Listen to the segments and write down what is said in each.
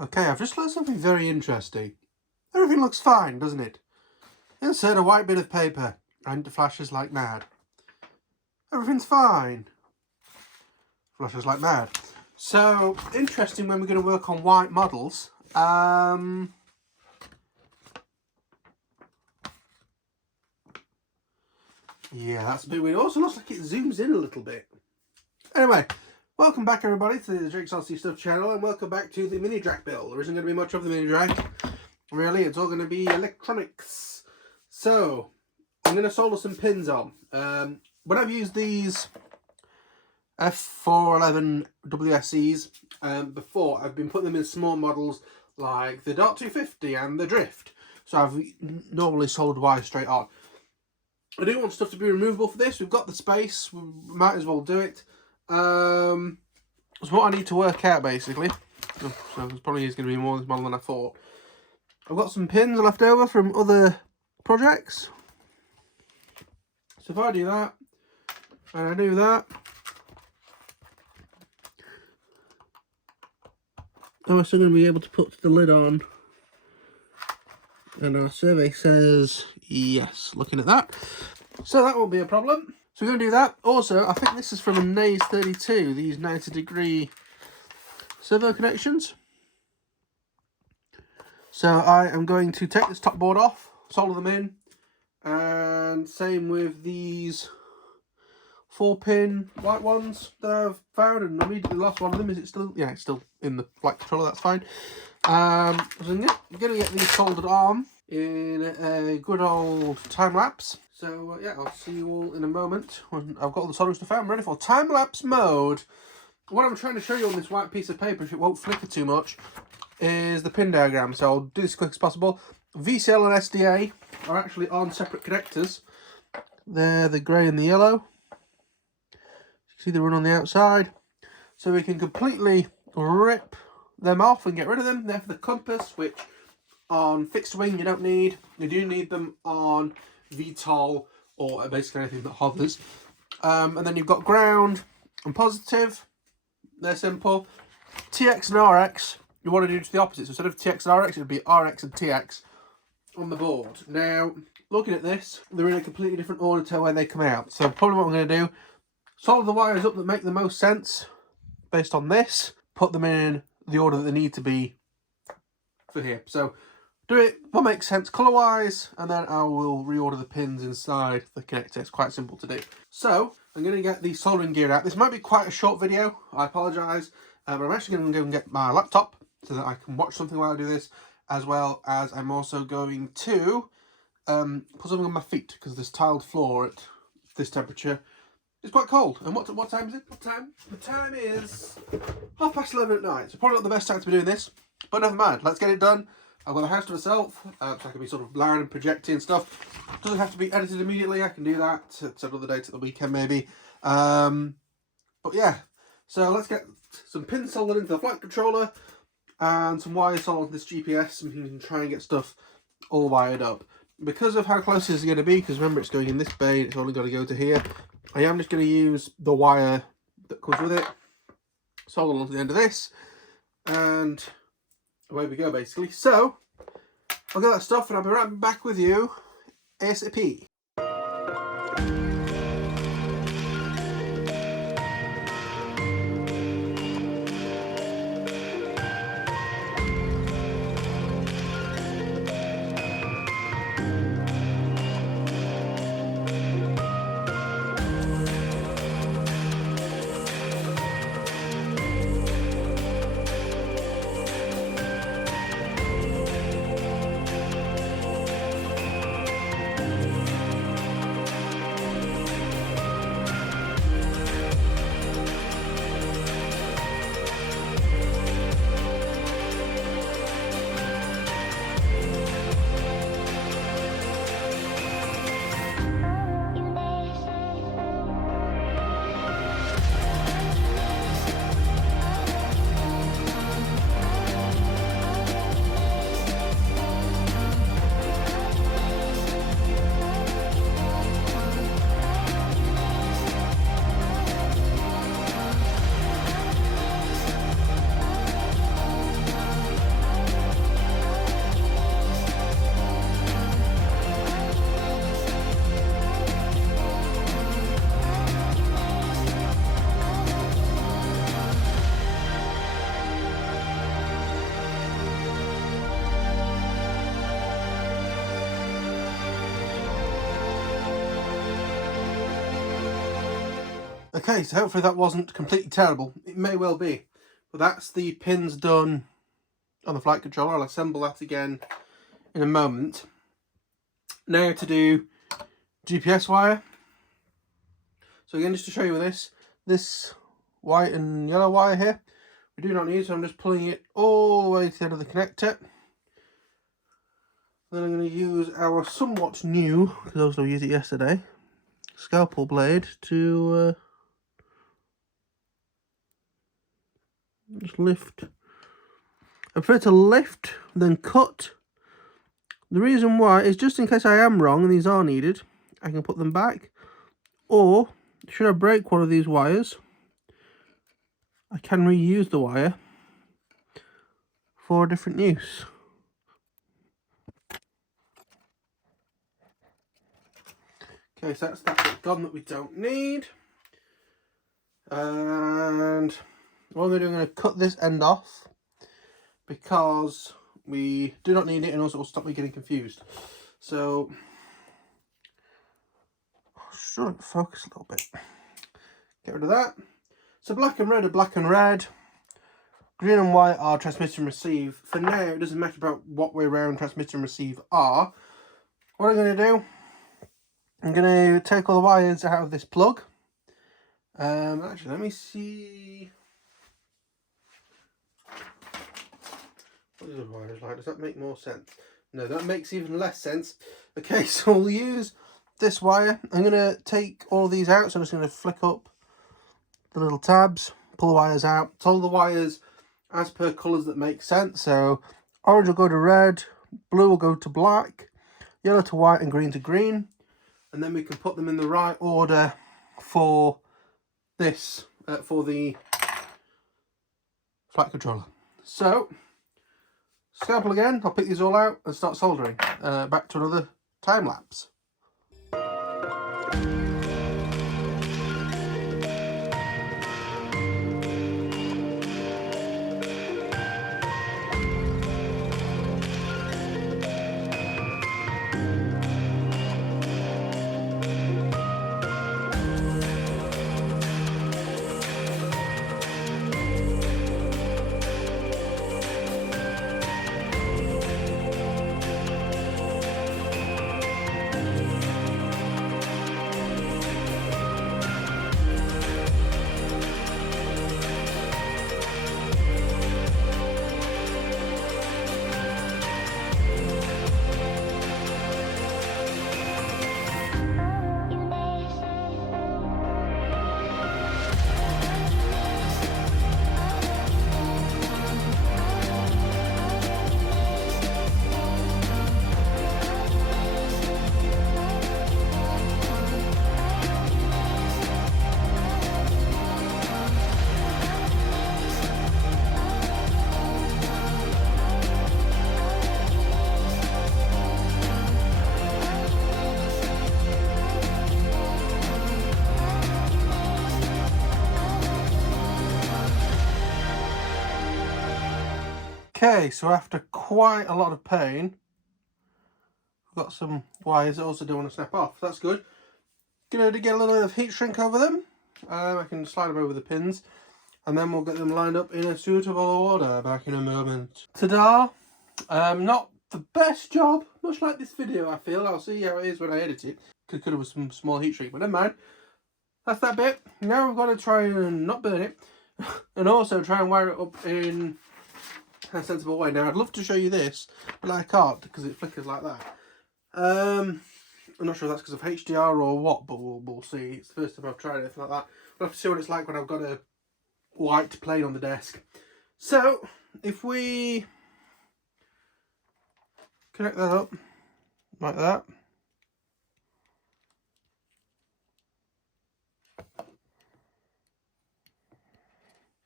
Okay, I've just learned something very interesting. Everything looks fine, doesn't it? Insert a white bit of paper, and it flashes like mad. Everything's fine. Flashes like mad. So, interesting when we're going to work on white models. Yeah, that's a bit weird. It also looks like it zooms in a little bit. Anyway, welcome back everybody to the Drak's Odyssey Stuff channel, and welcome back to the mini Drak build. There isn't going to be much of the mini Drak. Really, it's all going to be electronics. So, I'm going to solder some pins on. When I've used these F411 WSCs before, I've been putting them in small models like the Dart 250 and the Drift. So I've normally soldered wires straight on. I do want stuff to be removable for this. We've got the space, we might as well do it. So what I need to work out basically, so there's probably is going to be more of this model than I thought. I've got some pins left over from other projects. So if I do that, and I do that, I'm still going to be able to put the lid on. And our survey says yes, looking at that. So that won't be a problem. So we're going to do that. Also, I think this is from a Naze 32, these 90-degree servo connections. So I am going to take this top board off, solder them in, and same with these 4-pin white ones that I've found, and immediately lost one of them. Is it still? Yeah, it's still in the flight controller, that's fine. So I'm going to get these soldered on in a good old time lapse. So yeah, I'll see you all in a moment when I've got all the soldering stuff out. I'm ready for time lapse mode. What I'm trying to show you on this white piece of paper, if it won't flicker too much, is the pin diagram. So I'll do this as quick as possible. VCL and SDA are actually on separate connectors. They're the grey and the yellow. You can see they run on the outside. So we can completely rip them off and get rid of them. They're for the compass, which on fixed wing you don't need. You do need them on VTOL or basically anything that hovers. And then you've got ground and positive. They're simple. TX and RX, you want to do just the opposite. So instead of TX and RX, it would be RX and TX on the board. Now, looking at this, they're in a completely different order to where they come out. So probably what I'm going to do, solder the wires up that make the most sense based on this, put them in the order that they need to be for here. So do it what makes sense colour-wise, and then I will reorder the pins inside the connector. It's quite simple to do. So I'm going to get the soldering gear out. This might be quite a short video, I apologise, but I'm actually going to go and get my laptop so that I can watch something while I do this, as well as I'm also going to put something on my feet, because this tiled floor at this temperature is quite cold. And what time is it? What time? The time is 11:30 at night. So probably not the best time to be doing this, but never mind. Let's get it done. I've got the house to myself, so I can be sort of blaring and projecting and stuff. Doesn't have to be edited immediately. I can do that at another date at the weekend maybe. But yeah, so let's get some pins soldered into the flight controller and some wires soldered onto this GPS, and we can try and get stuff all wired up. Because of how close this is going to be, because remember it's going in this bay, it's only got to go to here, I am just going to use the wire that comes with it, solder onto the end of this, and away we go basically. So I'll get that stuff and I'll be right back with you ASAP. Okay, so hopefully that wasn't completely terrible. It may well be. But that's the pins done on the flight controller. I'll assemble that again in a moment. Now to do GPS wire. So again, just to show you this white and yellow wire here, we do not need, so I'm just pulling it all the way to the end of the connector. Then I'm going to use our somewhat new, because I also used it yesterday, scalpel blade to just lift. I prefer to lift than cut. The reason why is just in case I am wrong and these are needed, I can put them back. Or, should I break one of these wires, I can reuse the wire for a different use. Okay, so that's that bit gone that we don't need. And what I'm going to do, I'm going to cut this end off because we do not need it, and also it will stop me getting confused. So, should focus a little bit. Get rid of that. So black and red are black and red. Green and white are transmit and receive. For now, it doesn't matter about what way around transmit and receive are. What I'm going to do, I'm going to take all the wires out of this plug. Actually, let me see what the other wires like. Does that make more sense? No, that makes even less sense. Okay, so we'll use this wire. I'm going to take all these out, so I'm just going to flick up the little tabs, pull the wires out. Solder the wires as per colours that make sense. So orange will go to red, blue will go to black, yellow to white, and green to green. And then we can put them in the right order for this, for the flight controller. So, scalpel again, I'll pick these all out and start soldering. Back to another time lapse. Okay, so after quite a lot of pain, I've got some wires that also don't want to snap off. That's good. Gonna get a little bit of heat shrink over them. I can slide them over the pins, and then we'll get them lined up in a suitable order. Back in a moment. Ta-da! Not the best job, much like this video, I feel. I'll see how it is when I edit it. Could have with some small heat shrink, but never mind. That's that bit. Now we've got to try and not burn it, and also try and wire it up in a sensible way. Now I'd love to show you this, but I can't because it flickers like that. I'm not sure if that's because of HDR or what, but we'll see. It's the first time I've tried anything like that. We'll have to see what it's like when I've got a white plane on the desk. So if we connect that up like that,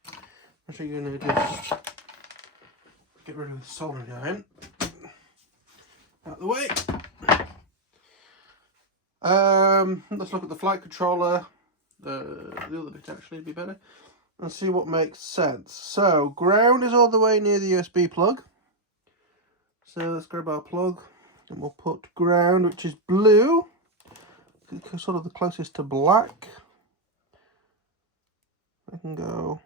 I'm actually going to just get rid of the soldering iron out of the way. Let's look at the flight controller, the other bit actually would be better, and see what makes sense. So ground is all the way near the USB plug. So let's grab our plug and we'll put ground, which is blue, sort of the closest to black. I can go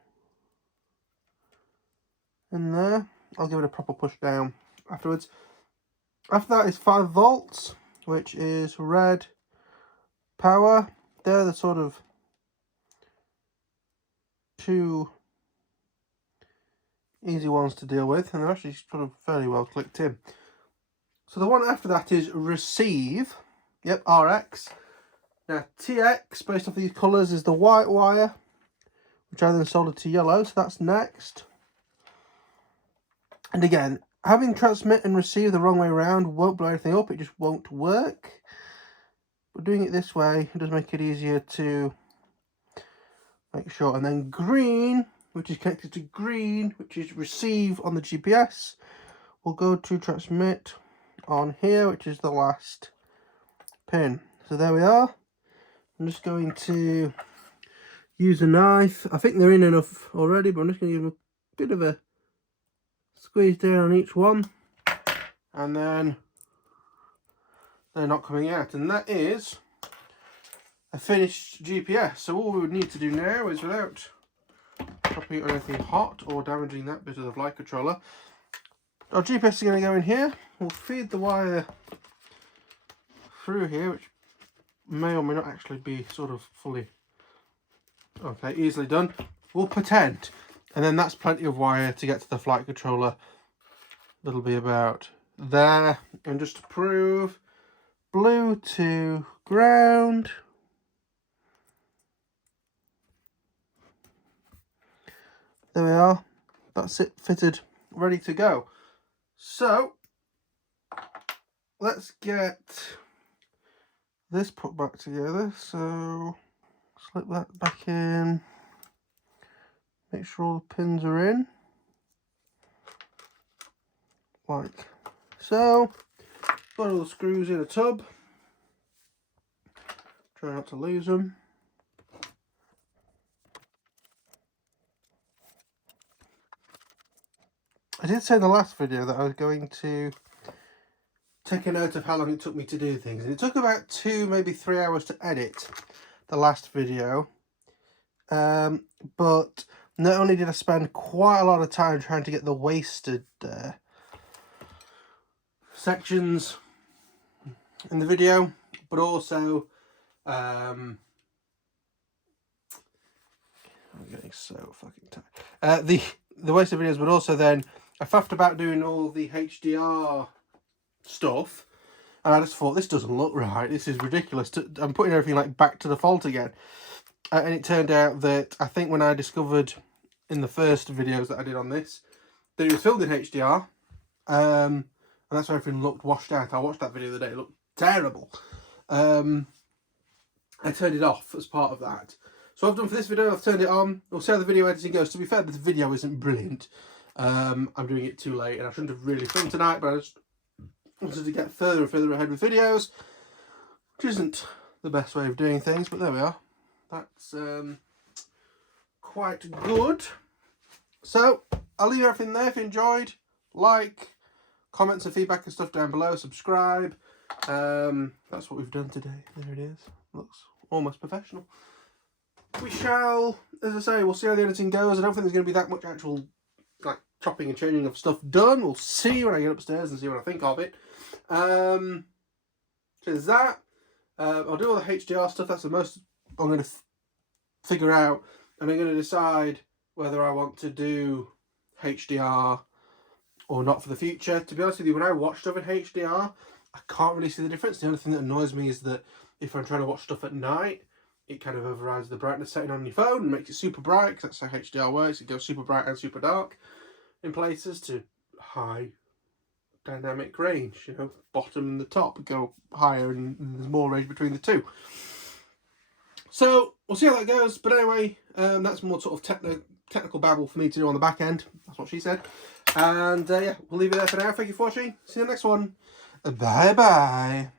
in there. I'll give it a proper push down afterwards. After that is 5 volts, which is red power. They're the sort of 2 easy ones to deal with, and they're actually sort of fairly well clicked in. So the one after that is receive. Yep, RX. Now TX, based off these colours, is the white wire, which I then soldered to yellow, so that's next. And again, having transmit and receive the wrong way around won't blow anything up, it just won't work. But doing it this way, it does make it easier to make sure. And then green, which is connected to green, which is receive on the GPS, will go to transmit on here, which is the last pin. So there we are. I'm just going to use a knife. I think they're in enough already, but I'm just going to give them a bit of a squeeze down on each one, and then they're not coming out, and that is a finished GPS. So all we would need to do now is, without dropping it on anything hot or damaging that bit of the flight controller, our GPS is going to go in here. We'll feed the wire through here, which may or may not actually be sort of fully okay, easily done. We'll pretend, and then that's plenty of wire to get to the flight controller. That'll be about there. And just to prove, blue to ground. There we are. That's it, fitted, ready to go. So let's get this put back together. So slip that back in. Make sure all the pins are in, like so. Got all the screws in a tub. Try not to lose them. I did say in the last video that I was going to take a note of how long it took me to do things, and it took about 2, maybe 3 hours to edit the last video. But not only did I spend quite a lot of time trying to get the wasted sections in the video, but also I'm getting so fucking tired. The wasted videos, but also then I faffed about doing all the HDR stuff, and I just thought, this doesn't look right, this is ridiculous. I'm putting everything like back to default again. And it turned out that I think when I discovered in the first videos that I did on this that it was filmed in HDR, and that's why everything looked washed out. I watched that video the other day, it looked terrible. I turned it off as part of that. So I've done for this video, I've turned it on. We'll see how the video editing goes. To be fair, this video isn't brilliant. I'm doing it too late, and I shouldn't have really filmed tonight, but I just wanted to get further and further ahead with videos, which isn't the best way of doing things, but there we are. That's quite good. So I'll leave everything there. If you enjoyed, like, comments and feedback and stuff down below, subscribe. That's what we've done today. There it is. Looks almost professional. We shall, as I say, we'll see how the editing goes. I don't think there's going to be that much actual like chopping and changing of stuff done. We'll see when I get upstairs and see what I think of it. So there's that. I'll do all the HDR stuff. That's the most I'm going to figure out, and I'm going to decide whether I want to do HDR or not for the future. To be honest with you, when I watch stuff in HDR, I can't really see the difference. The only thing that annoys me is that if I'm trying to watch stuff at night, it kind of overrides the brightness setting on your phone and makes it super bright, because that's how HDR works. It goes super bright and super dark in places to high dynamic range. You know, bottom and the top go higher, and there's more range between the two. So we'll see how that goes. But anyway, that's more sort of technical babble for me to do on the back end. That's what she said. And yeah, we'll leave it there for now. Thank you for watching. See you in the next one. Bye bye.